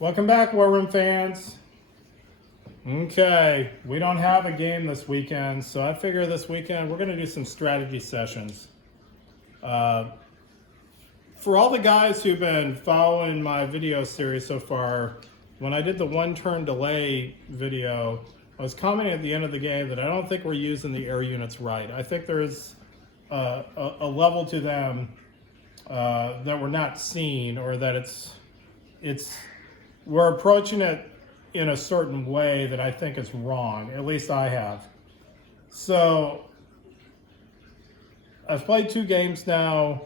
Welcome back, War Room fans. Okay, we don't have a game this weekend, so I figure this weekend we're going to do some strategy sessions. For all the guys who've been following my video series so far, when I did the one-turn delay video, I was commenting at the end of the game that I don't think we're using the air units right. I think there's a level to them that we're not seeing, or that we're approaching it in a certain way that I think is wrong. At least I have. So I've played 2 games now.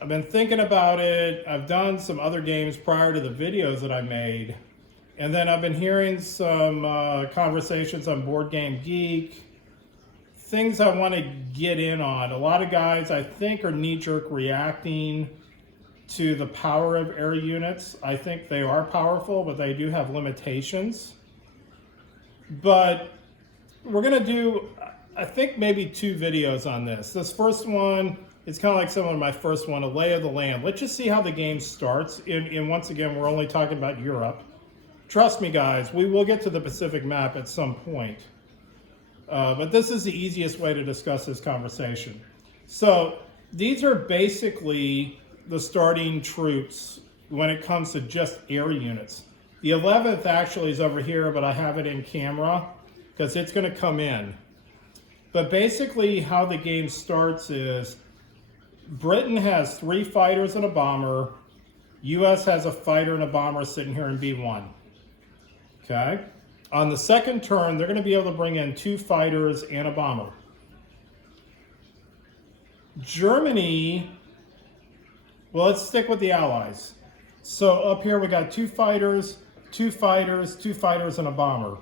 I've been thinking about it. I've done some other games prior to the videos that I made. And then I've been hearing some conversations on Board Game Geek, things I want to get in on. A lot of guys, I think, are knee-jerk reacting to the power of air units. I think they are powerful, but they do have limitations. But we're going to do, I think, maybe 2 videos on this. This first one is kind of like some of my first one, a lay of the land. Let's just see how the game starts. And once again, we're only talking about Europe. Trust me, guys, we will get to the Pacific map at some point. But this is the easiest way to discuss this conversation. So these are basically the starting troops when it comes to just air units. The 11th actually is over here, but I have it in camera because it's going to come in. But basically how the game starts is Britain has 3 fighters and a bomber. US has a fighter and a bomber sitting here in B1. Okay? On the second turn, they're going to be able to bring in 2 fighters and a bomber. Germany, well, let's stick with the Allies. So up here we got 2 fighters, 2 fighters, 2 fighters, and a bomber.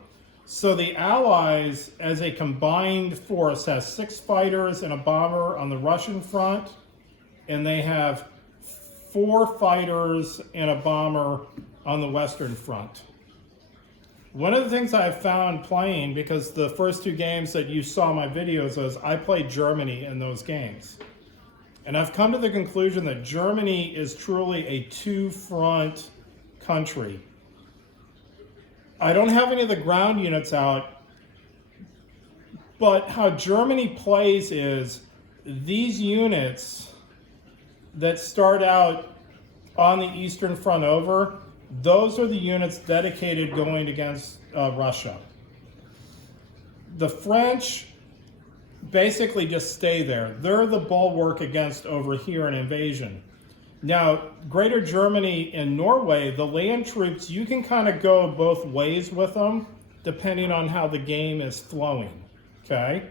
So the Allies, as a combined force, has 6 fighters and a bomber on the Russian front, and they have 4 fighters and a bomber on the Western front. One of the things I've found playing, because the first 2 games that you saw my videos is I played Germany in those games. And I've come to the conclusion that Germany is truly a 2-front country. I don't have any of the ground units out, but how Germany plays is these units that start out on the Eastern Front over, those are the units dedicated going against Russia. The French basically just stay there. They're the bulwark against over here an invasion. Now, Greater Germany and Norway, the land troops, you can kind of go both ways with them depending on how the game is flowing, okay?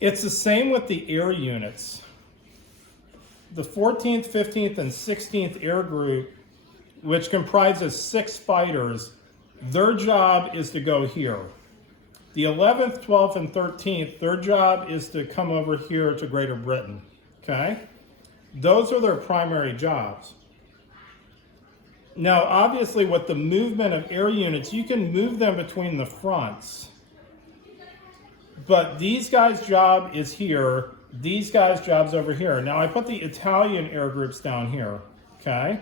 It's the same with the air units. The 14th, 15th, and 16th Air Group, which comprises 6 fighters, their job is to go here. The 11th, 12th, and 13th, their job is to come over here to Greater Britain, okay? Those are their primary jobs. Now, obviously, with the movement of air units, you can move them between the fronts. But these guys' job is here. These guys' job's over here. Now, I put the Italian air groups down here, okay?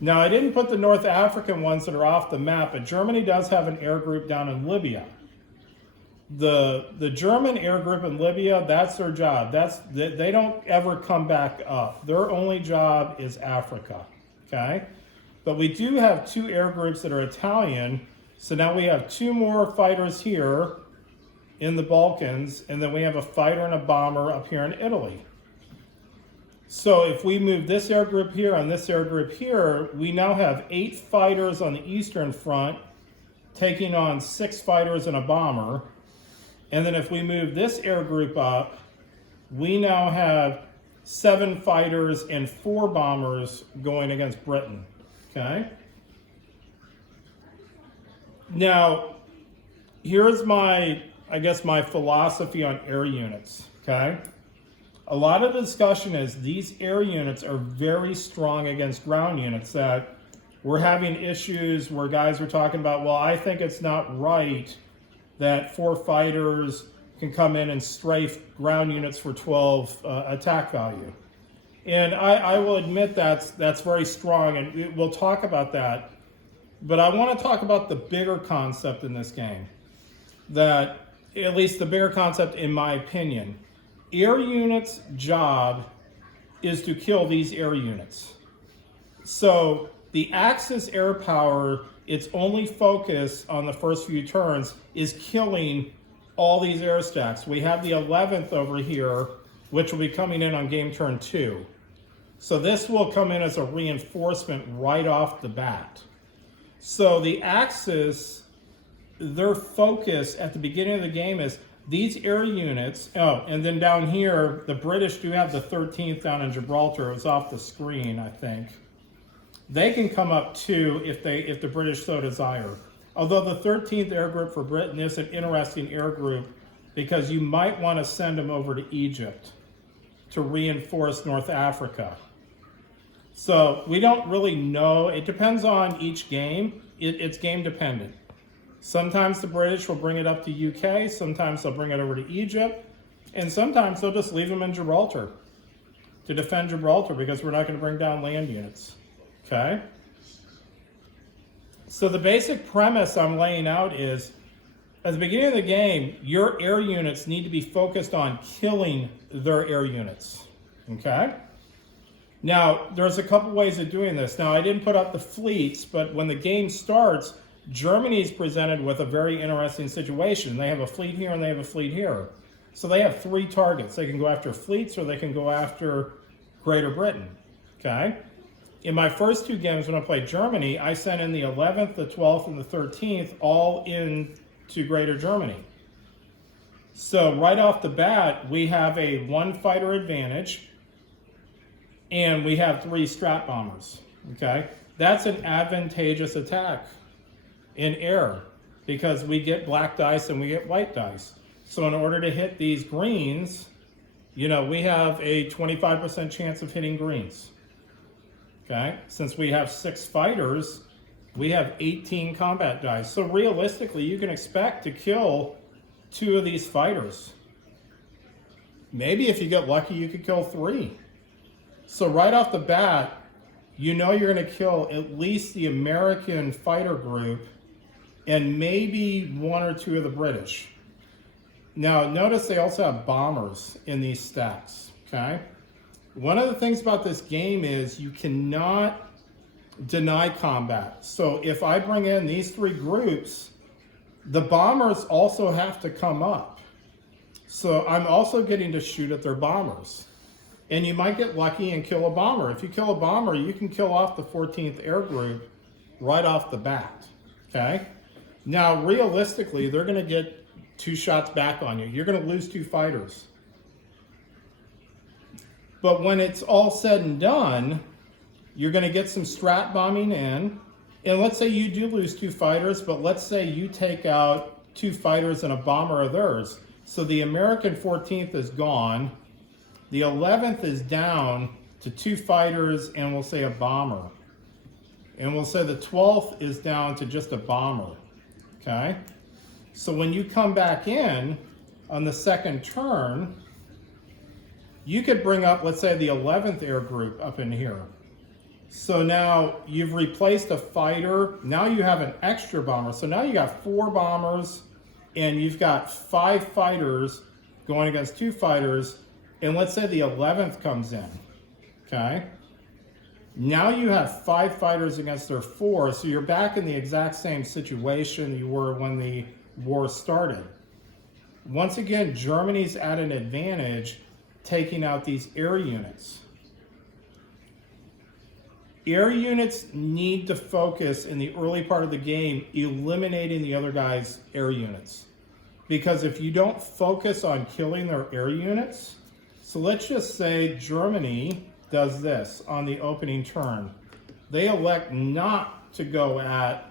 Now, I didn't put the North African ones that are off the map, but Germany does have an air group down in Libya. The German air group in Libya, that's their job. They don't ever come back up. Their only job is Africa, okay? But we do have 2 air groups that are Italian, so now we have 2 more fighters here in the Balkans, and then we have a fighter and a bomber up here in Italy. So if we move this air group here and this air group here, we now have 8 fighters on the Eastern Front taking on 6 fighters and a bomber. And then if we move this air group up, we now have 7 fighters and 4 bombers going against Britain, okay? Now, here's my philosophy on air units, okay? A lot of the discussion is these air units are very strong against ground units, that we're having issues where guys are talking about, well, I think it's not right that 4 fighters can come in and strafe ground units for 12 attack value. And I will admit that's very strong, and we'll talk about that. But I want to talk about the bigger concept in this game. That, at least the bigger concept in my opinion, air units' job is to kill these air units. So the Axis air power, its only focus on the first few turns is killing all these air stacks. We have the 11th over here, which will be coming in on game turn 2. So this will come in as a reinforcement right off the bat. So the Axis, their focus at the beginning of the game is these air units. Oh, and then down here, the British do have the 13th down in Gibraltar. It was off the screen, I think. They can come up too if the British so desire. Although the 13th Air Group for Britain is an interesting air group because you might want to send them over to Egypt to reinforce North Africa. So we don't really know. It depends on each game. It's game dependent. Sometimes the British will bring it up to UK, sometimes they'll bring it over to Egypt, and sometimes they'll just leave them in Gibraltar to defend Gibraltar because we're not going to bring down land units. Okay? So the basic premise I'm laying out is, at the beginning of the game, your air units need to be focused on killing their air units. Okay? Now, there's a couple ways of doing this. Now, I didn't put up the fleets, but when the game starts, Germany's presented with a very interesting situation. They have a fleet here and they have a fleet here. So they have 3 targets. They can go after fleets or they can go after Greater Britain. Okay? In my first 2 games when I played Germany, I sent in the 11th, the 12th, and the 13th all into Greater Germany. So right off the bat, we have a 1 fighter advantage and we have 3 strat bombers. Okay? That's an advantageous attack in air because we get black dice and we get white dice. So in order to hit these greens, we have a 25% chance of hitting greens. Okay, since we have 6 fighters, we have 18 combat dice. So realistically, you can expect to kill 2 of these fighters. Maybe if you get lucky, you could kill 3. So right off the bat, you're going to kill at least the American fighter group and maybe 1 or 2 of the British. Now, notice they also have bombers in these stacks, okay? One of the things about this game is you cannot deny combat. So if I bring in these 3 groups, the bombers also have to come up. So I'm also getting to shoot at their bombers. And you might get lucky and kill a bomber. If you kill a bomber, you can kill off the 14th Air Group right off the bat, okay? Now, realistically, they're going to get 2 shots back on you. You're going to lose 2 fighters. But when it's all said and done, you're going to get some strat bombing in. And let's say you do lose 2 fighters, but let's say you take out 2 fighters and a bomber of theirs. So the American 14th is gone. The 11th is down to 2 fighters and we'll say a bomber. And we'll say the 12th is down to just a bomber. Okay? So when you come back in on the second turn, you could bring up, let's say, the 11th Air Group up in here. So now you've replaced a fighter. Now you have an extra bomber. So now you got 4 bombers and you've got 5 fighters going against 2 fighters. And let's say the 11th comes in. Okay? Now you have 5 fighters against their 4, so you're back in the exact same situation you were when the war started. Once again, Germany's at an advantage taking out these air units. Air units need to focus in the early part of the game eliminating the other guy's air units. Because if you don't focus on killing their air units, so let's just say Germany does this on the opening turn. They elect not to go at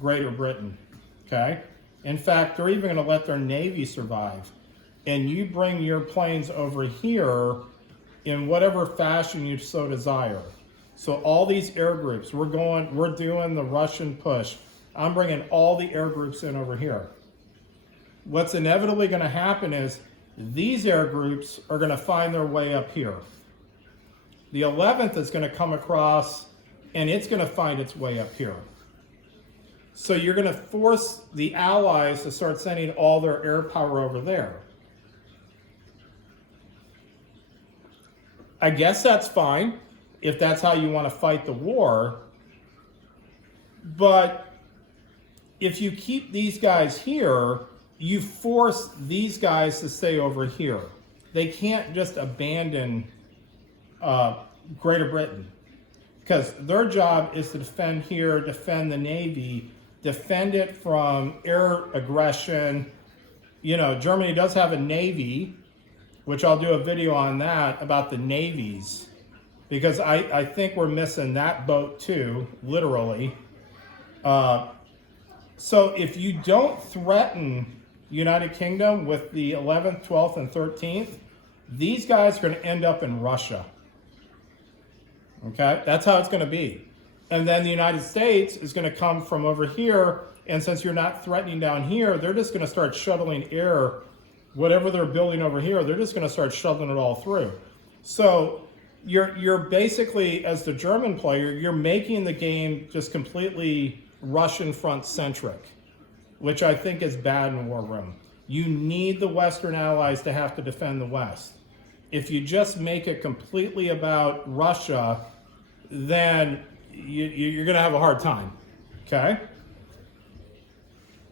Greater Britain, okay? In fact, they're even going to let their navy survive. And you bring your planes over here in whatever fashion you so desire. So all these air groups, we're doing the Russian push. I'm bringing all the air groups in over here. What's inevitably going to happen is these air groups are going to find their way up here. The 11th is going to come across, and it's going to find its way up here. So you're going to force the Allies to start sending all their air power over there. I guess that's fine if that's how you want to fight the war. But if you keep these guys here, you force these guys to stay over here. They can't just abandon Greater Britain, because their job is to defend here, defend the Navy, defend it from air aggression. You know, Germany does have a Navy, which I'll do a video on that, about the navies, because I think we're missing that boat too, literally. So if you don't threaten United Kingdom with the 11th, 12th, and 13th, these guys are going to end up in Russia. Okay, that's how it's going to be. And then the United States is going to come from over here, and since you're not threatening down here, they're just going to start shuttling air, whatever they're building over here, they're just going to start shuttling it all through. So you're basically, as the German player, you're making the game just completely Russian front centric, which I think is bad in war room. You need the Western allies to have to defend the West. If you just make it completely about Russia, then you're going to have a hard time, okay?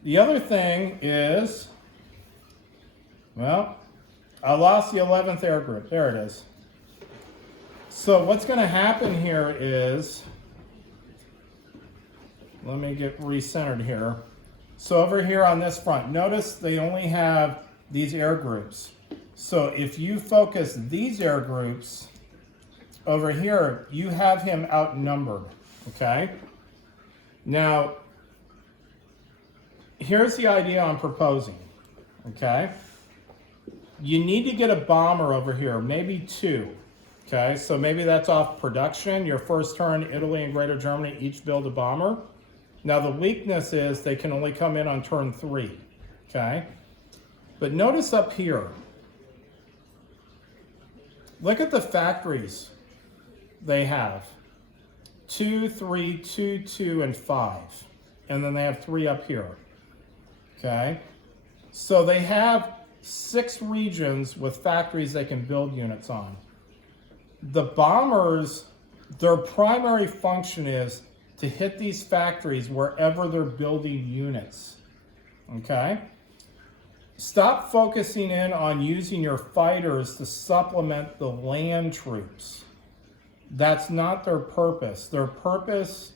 The other thing is, well, I lost the 11th Air Group. There it is. So what's going to happen here is, let me get recentered here. So over here on this front, notice they only have these air groups. So if you focus these air groups over here, you have him outnumbered, okay? Now, here's the idea I'm proposing, okay? You need to get a bomber over here, maybe two, okay? So maybe that's off production. Your first turn, Italy and Greater Germany each build a bomber. Now the weakness is they can only come in on turn 3, okay? But notice up here, look at the factories they have. 2, 3, 2, 2, and 5. And then they have 3 up here, okay? So they have 6 regions with factories they can build units on. The bombers, their primary function is to hit these factories wherever they're building units, okay? Stop focusing in on using your fighters to supplement the land troops. That's not their purpose. Their purpose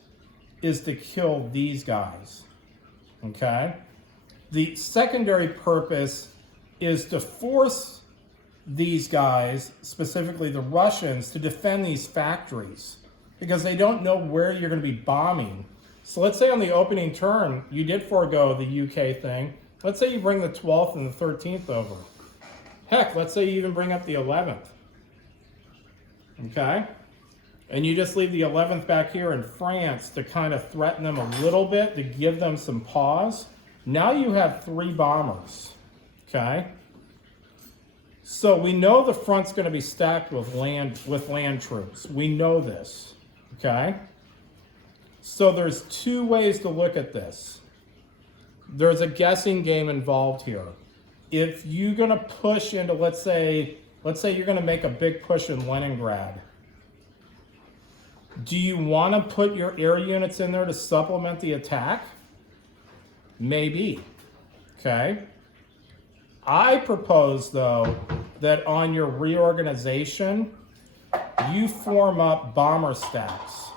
is to kill these guys, okay? The secondary purpose is to force these guys, specifically the Russians, to defend these factories because they don't know where you're going to be bombing. So let's say on the opening turn, you did forego the UK thing. Let's say you bring the 12th and the 13th over. Heck, let's say you even bring up the 11th. Okay? And you just leave the 11th back here in France to kind of threaten them a little bit, to give them some pause. Now you have 3 bombers. Okay? So we know the front's going to be stacked with land troops. We know this. Okay? So there's 2 ways to look at this. There's a guessing game involved here. If you're going to push into, let's say you're going to make a big push in Leningrad, do you want to put your air units in there to supplement the attack? Maybe. Okay? I propose, though, that on your reorganization, you form up bomber stacks.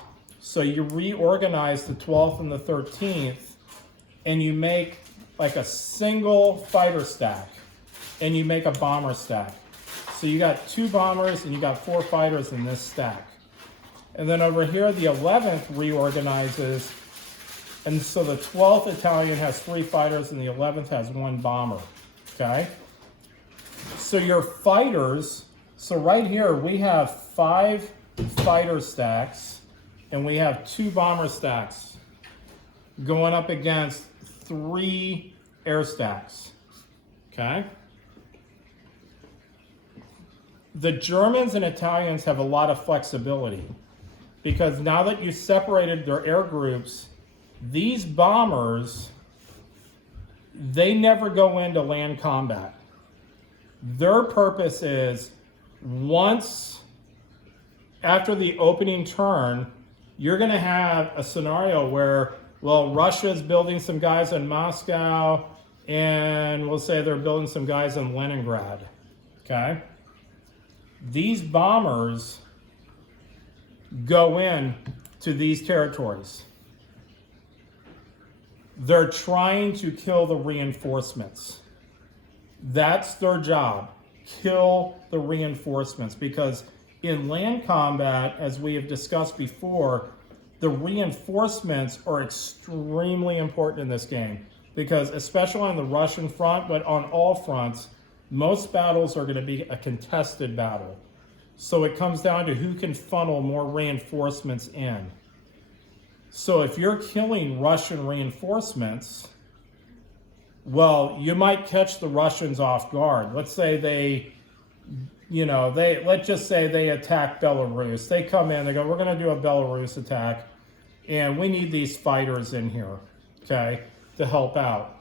So you reorganize the 12th and the 13th, and you make like a single fighter stack, and you make a bomber stack. So you got 2 bombers, and you got 4 fighters in this stack. And then over here, the 11th reorganizes, and so the 12th Battalion has 3 fighters, and the 11th has 1 bomber, okay? So your fighters, so right here, we have 5 fighter stacks, and we have 2 bomber stacks going up against 3 air stacks, okay? The Germans and Italians have a lot of flexibility because now that you separated their air groups, these bombers, they never go into land combat. Their purpose is once after the opening turn, you're going to have a scenario where, well, Russia's building some guys in Moscow, and we'll say they're building some guys in Leningrad, okay? These bombers go in to these territories. They're trying to kill the reinforcements. That's their job, kill the reinforcements, because in land combat, as we have discussed before, the reinforcements are extremely important in this game because especially on the Russian front, but on all fronts, most battles are going to be a contested battle. So it comes down to who can funnel more reinforcements in. So if you're killing Russian reinforcements, well, you might catch the Russians off guard. Let's say let's just say they attack Belarus. They come in, they go, we're going to do a Belarus attack, and we need these fighters in here, okay, to help out.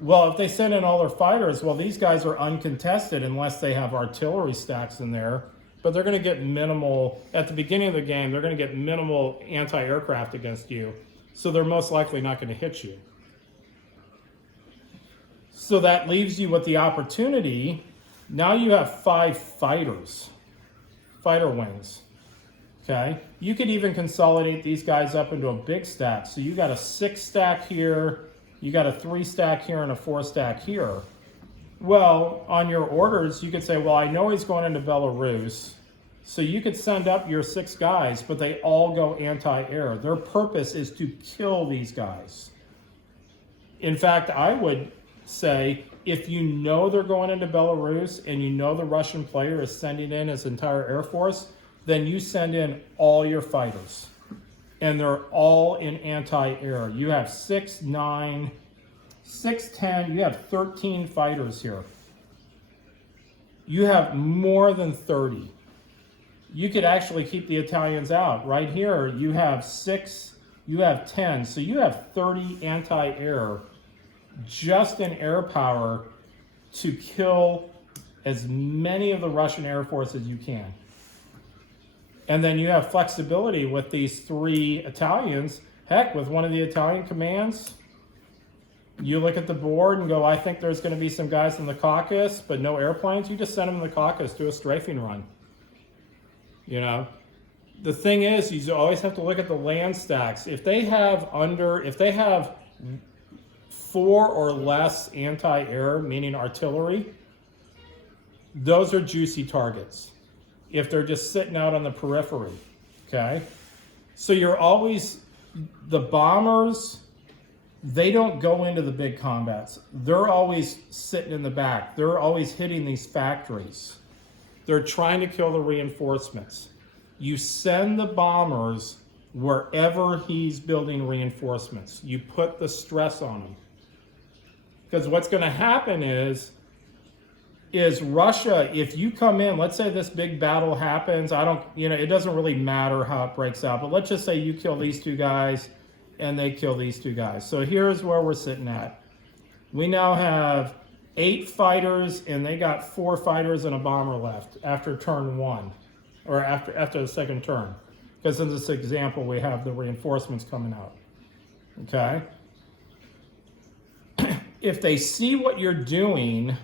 Well, if they send in all their fighters, well, these guys are uncontested unless they have artillery stacks in there, but they're going to get minimal, at the beginning of the game, they're going to get minimal anti-aircraft against you, so they're most likely not going to hit you. So that leaves you with the opportunity. Now you have 5 fighters, fighter wings, okay? You could even consolidate these guys up into a big stack. So you got a 6 stack here, you got a 3 stack here, and a 4 stack here. Well, on your orders, you could say, well, I know he's going into Belarus, so you could send up your 6 guys, but they all go anti-air. Their purpose is to kill these guys. In fact, I would say, if you know they're going into Belarus and you know the Russian player is sending in his entire air force, then you send in all your fighters. And they're all in anti-air. You have 6, 9, 6, 10, you have 13 fighters here. You have more than 30. You could actually keep the Italians out. Right here, you have 6, you have 10. So you have 30 anti-air just in air power to kill as many of the Russian Air Force as you can. And then you have flexibility with these 3 Italians. Heck, with one of the Italian commands, you look at the board and go, I think there's going to be some guys in the Caucasus, but no airplanes. You just send them in the Caucasus, do a strafing run. You know, the thing is, you always have to look at the land stacks. If they have 4 or less anti-air, meaning artillery, those are juicy targets. If they're just sitting out on the periphery, okay? So you're always, the bombers, they don't go into the big combats. They're always sitting in the back. They're always hitting these factories. They're trying to kill the reinforcements. You send the bombers wherever he's building reinforcements. You put the stress on them. Because what's going to happen is Russia, if you come in, let's say this big battle happens, it doesn't really matter how it breaks out, but let's just say you kill these 2 guys and they kill these 2 guys. So here's where we're sitting at. We now have 8 fighters and they got 4 fighters and a bomber left after turn 1, or after the second turn. Because in this example, we have the reinforcements coming out, okay? If they see what you're doing,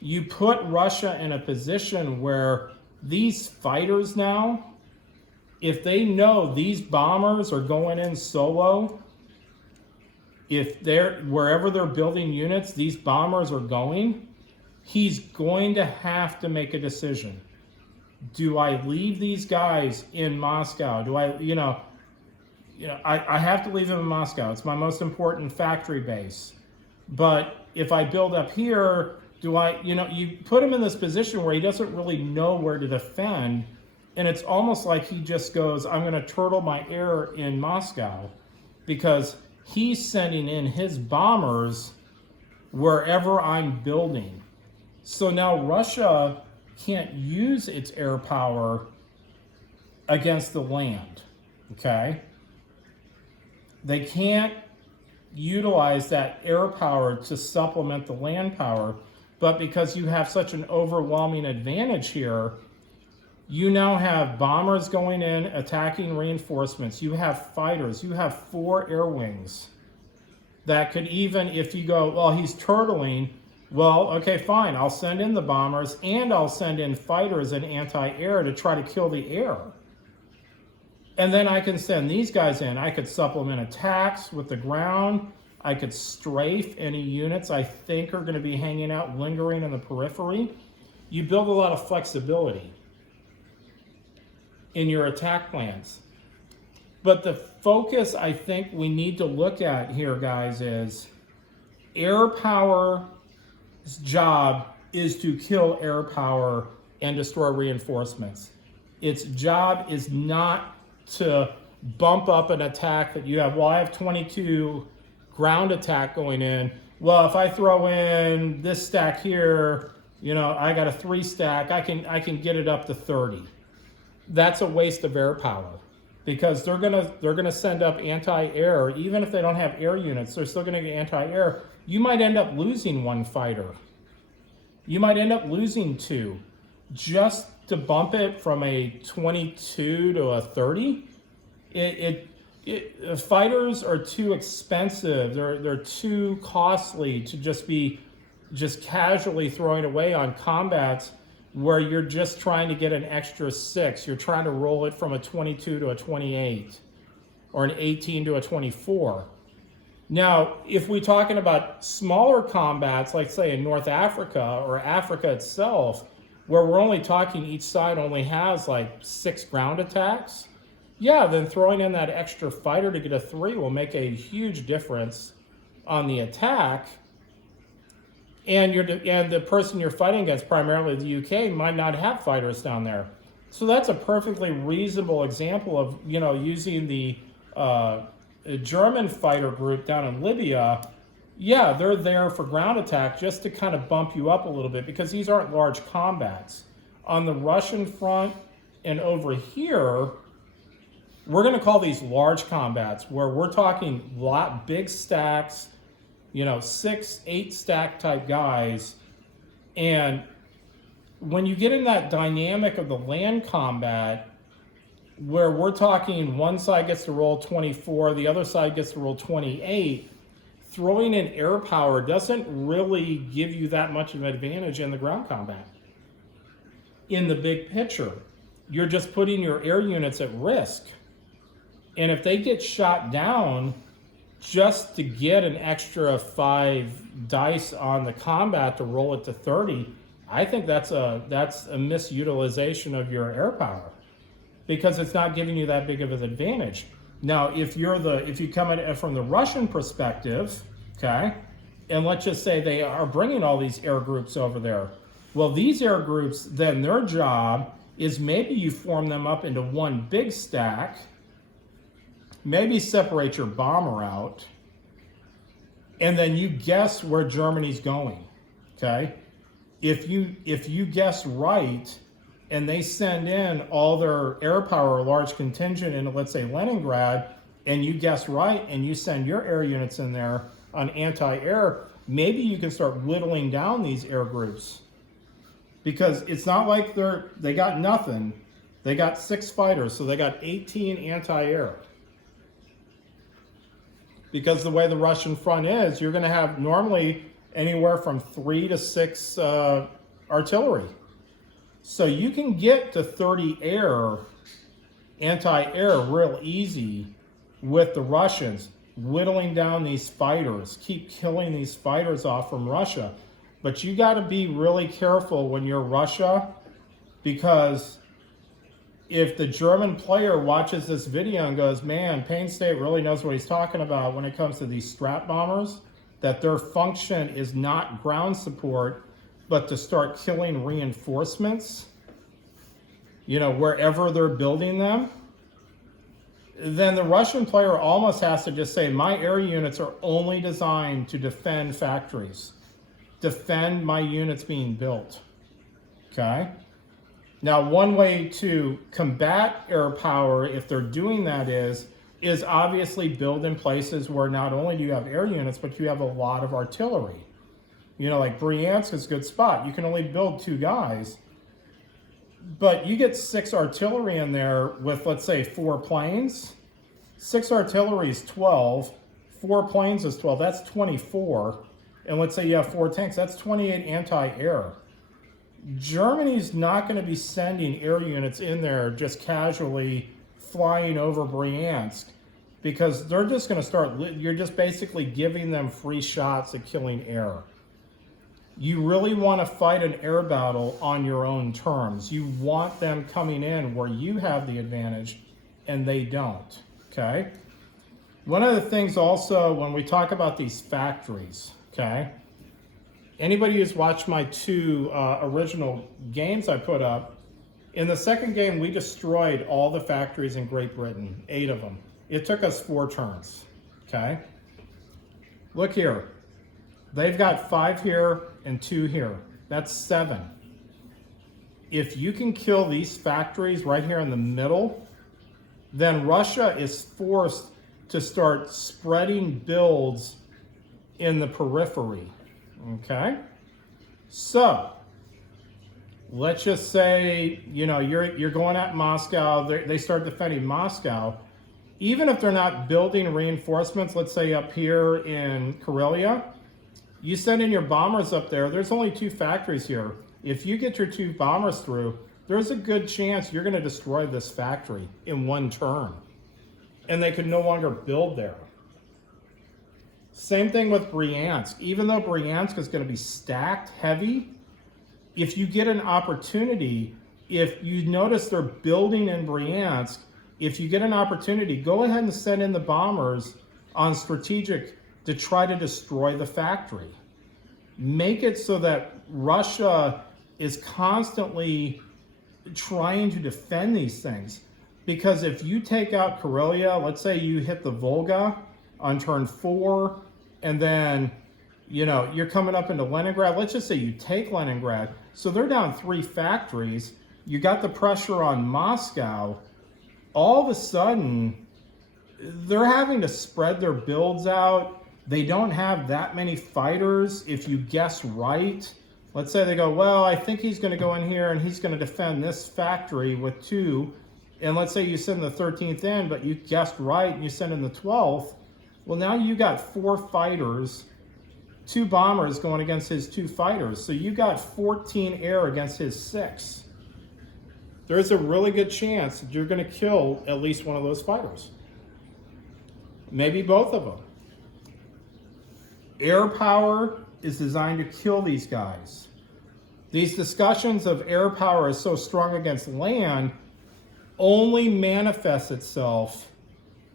you put Russia in a position where these fighters now, if they know these bombers are going in solo, if wherever they're building units, these bombers are going, he's going to have to make a decision. Do I leave these guys in Moscow? Do I, I have to leave them in Moscow. It's my most important factory base. But if I build up here, you put him in this position where he doesn't really know where to defend, and it's almost like he just goes, I'm going to turtle my air in Moscow, because he's sending in his bombers wherever I'm building. So now Russia can't use its air power against the land, okay? They can't utilize that air power to supplement the land power, but because you have such an overwhelming advantage here, you now have bombers going in, attacking reinforcements. You have fighters. You have 4 air wings that could even, if you go, well, he's turtling, well, okay, fine. I'll send in the bombers and I'll send in fighters and anti-air to try to kill the air. And then I can send these guys in. I could supplement attacks with the ground. I could strafe any units I think are going to be hanging out, lingering in the periphery. You build a lot of flexibility in your attack plans. But the focus I think we need to look at here, guys, is air power's job is to kill air power and destroy reinforcements. Its job is not to bump up an attack that you have. Well, I have 22 ground attack going in. Well, if I throw in this stack here, you know, I got a 3 stack, I can get it up to 30. That's a waste of air power, because they're gonna send up anti-air. Even if they don't have air units, they're still gonna get anti-air. You might end up losing 1 fighter. You might end up losing 2 just to bump it from a 22 to a 30. Fighters are too expensive. They're too costly to just casually throwing away on combats where you're just trying to get an extra 6. You're trying to roll it from a 22 to a 28 or an 18 to a 24. Now, if we're talking about smaller combats, like say in North Africa or Africa itself, where we're only talking each side only has like 6 ground attacks, yeah, then throwing in that extra fighter to get a 3 will make a huge difference on the attack. And the person you're fighting against, primarily the UK, might not have fighters down there. So that's a perfectly reasonable example of, you know, using the German fighter group down in Libya. Yeah, they're there for ground attack just to kind of bump you up a little bit, because these aren't large combats. On the Russian front and over here, we're going to call these large combats, where we're talking big stacks, you know, 6, 8 stack type guys. And when you get in that dynamic of the land combat, where we're talking one side gets to roll 24, the other side gets to roll 28, throwing in air power doesn't really give you that much of an advantage in the ground combat. In the big picture, you're just putting your air units at risk. And if they get shot down, just to get an extra 5 dice on the combat to roll it to 30, I think that's a misutilization of your air power, because it's not giving you that big of an advantage. Now, if you come at it from the Russian perspective, okay, and let's just say they are bringing all these air groups over there. Well, these air groups, then their job is maybe you form them up into one big stack, maybe separate your bomber out, and then you guess where Germany's going, okay? If you guess right, and they send in all their air power, large contingent into, let's say, Leningrad, and you guess right, and you send your air units in there on anti-air, maybe you can start whittling down these air groups. Because it's not like they got nothing. They got 6 fighters, so they got 18 anti-air. Because the way the Russian front is, you're going to have normally anywhere from 3 to 6 artillery. So you can get to 30 anti-air real easy with the Russians, whittling down these fighters, keep killing these fighters off from Russia. But you got to be really careful when you're Russia, because if the German player watches this video and goes, man, Payne State really knows what he's talking about when it comes to these strat bombers, that their function is not ground support, but to start killing reinforcements, you know, wherever they're building them, then the Russian player almost has to just say, my air units are only designed to defend factories, defend my units being built, okay? Now, one way to combat air power, if they're doing that, is obviously build in places where not only do you have air units, but you have a lot of artillery. You know, like Bryansk is a good spot. You can only build 2 guys, but you get 6 artillery in there with, let's say, 4 planes. 6 artillery is 12. 4 planes is 12. That's 24. And let's say you have 4 tanks. That's 28 anti-air. Germany's not going to be sending air units in there just casually flying over Bryansk, because they're just going to start, you're just basically giving them free shots at killing air. You really want to fight an air battle on your own terms. You want them coming in where you have the advantage and they don't, okay? One of the things also, when we talk about these factories, okay? Anybody who's watched my 2 original games I put up, in the second game, we destroyed all the factories in Great Britain, 8 of them. It took us 4 turns, okay? Look here. They've got 5 here and 2 here. That's 7. If you can kill these factories right here in the middle, then Russia is forced to start spreading builds in the periphery, okay? So, let's just say, you know, you're going at Moscow, they start defending Moscow. Even if they're not building reinforcements, let's say up here in Karelia, you send in your bombers up there, there's only 2 factories here. If you get your 2 bombers through, there's a good chance you're gonna destroy this factory in 1 turn. And they could no longer build there. Same thing with Bryansk. Even though Bryansk is gonna be stacked heavy, if you get an opportunity, if you notice they're building in Bryansk, if you get an opportunity, go ahead and send in the bombers on strategic to try to destroy the factory. Make it so that Russia is constantly trying to defend these things. Because if you take out Karelia, let's say you hit the Volga on turn 4, and then, you know, you're coming up into Leningrad. Let's just say you take Leningrad. So they're down 3 factories. You got the pressure on Moscow. All of a sudden, they're having to spread their builds out. They don't have that many fighters. If you guess right, let's say they go, well, I think he's going to go in here and he's going to defend this factory with 2. And let's say you send the 13th in, but you guessed right and you send in the 12th. Well, now you got 4 fighters, 2 bombers going against his 2 fighters. So you got 14 air against his 6. There's a really good chance that you're going to kill at least one of those fighters. Maybe both of them. Air power is designed to kill these guys. These discussions of air power is so strong against land only manifests itself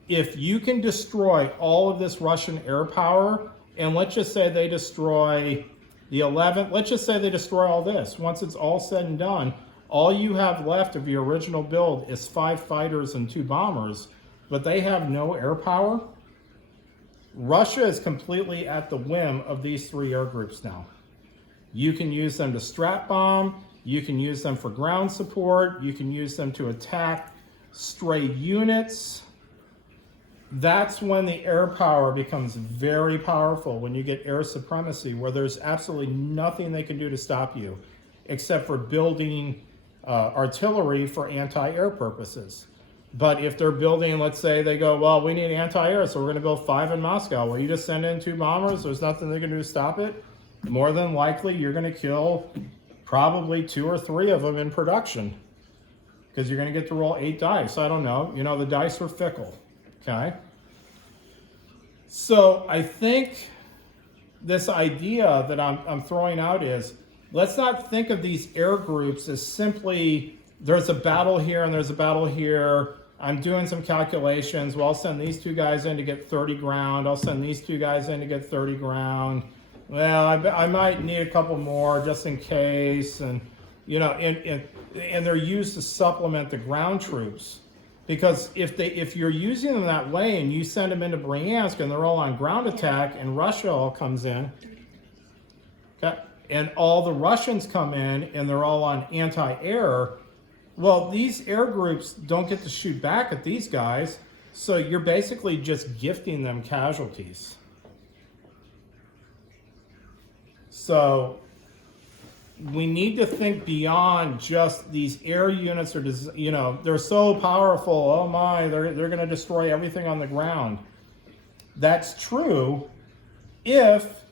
if you can destroy all of this Russian air power, and let's just say they destroy the 11th, let's just say they destroy all this. Once it's all said and done, all you have left of your original build is 5 fighters and 2 bombers, but they have no air power. Russia is completely at the whim of these 3 air groups now. You can use them to strap bomb, you can use them for ground support, you can use them to attack stray units. That's when the air power becomes very powerful, when you get air supremacy, where there's absolutely nothing they can do to stop you, except for building artillery for anti-air purposes. But if they're building, let's say they go, well, we need anti-air, so we're going to build 5 in Moscow. Well, you just send in 2 bombers, there's nothing they can do to stop it. More than likely, you're going to kill probably 2 or 3 of them in production, because you're going to get to roll 8 dice. I don't know. You know, the dice are fickle. Okay? So I think this idea that I'm throwing out is, let's not think of these air groups as simply, there's a battle here and there's a battle here. I'm doing some calculations. Well, I'll send these 2 guys in to get 30 ground. I'll send these 2 guys in to get 30 ground. Well, I might need a couple more just in case. And, you know, and they're used to supplement the ground troops. Because if you're using them that way and you send them into Bryansk and they're all on ground attack and Russia all comes in, okay, and all the Russians come in and they're all on anti-air, Well, these air groups don't get to shoot back at these guys, so you're basically just gifting them casualties. So we need to think beyond just these air units are, you know, they're so powerful. Oh my, they're going to destroy everything on the ground. That's true if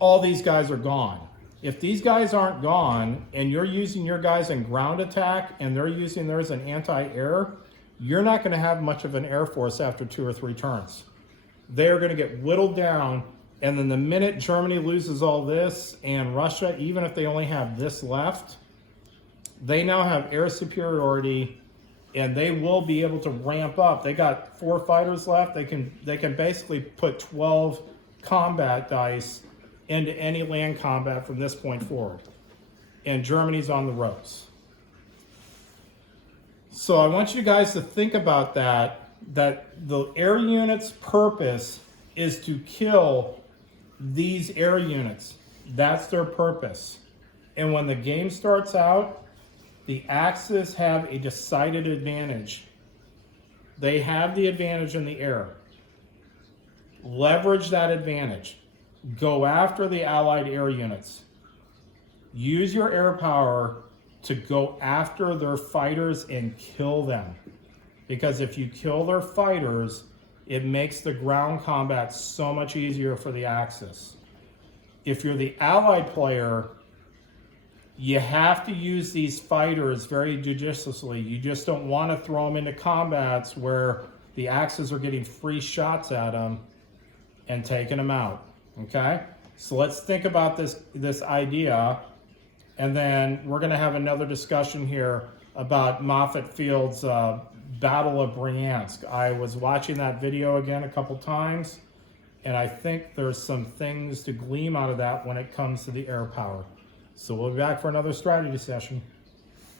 all these guys are gone. If these guys aren't gone and you're using your guys in ground attack and they're using theirs in anti-air, you're not going to have much of an air force after 2 or 3 turns. They're going to get whittled down, and then the minute Germany loses all this and Russia, even if they only have this left, they now have air superiority and they will be able to ramp up. They got 4 fighters left. They can basically put 12 combat dice into any land combat from this point forward. And Germany's on the ropes. So I want you guys to think about that the air unit's purpose is to kill these air units. That's their purpose. And when the game starts out, the Axis have a decided advantage. They have the advantage in the air. Leverage that advantage. Go after the Allied air units. Use your air power to go after their fighters and kill them. Because if you kill their fighters, it makes the ground combat so much easier for the Axis. If you're the Allied player, you have to use these fighters very judiciously. You just don't want to throw them into combats where the Axis are getting free shots at them and taking them out. Okay? So let's think about this idea, and then we're going to have another discussion here about Moffett Field's Battle of Bryansk. I was watching that video again a couple times, and I think there's some things to glean out of that when it comes to the air power. So we'll be back for another strategy session.